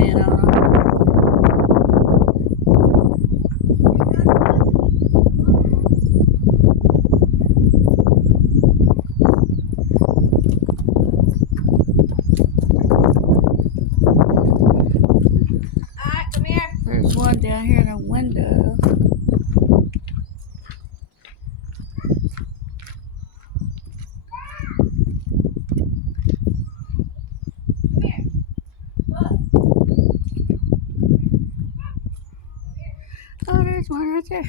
been on. Alright, come here. There's one down here in the window. Come here. Look. Oh, there's one right there.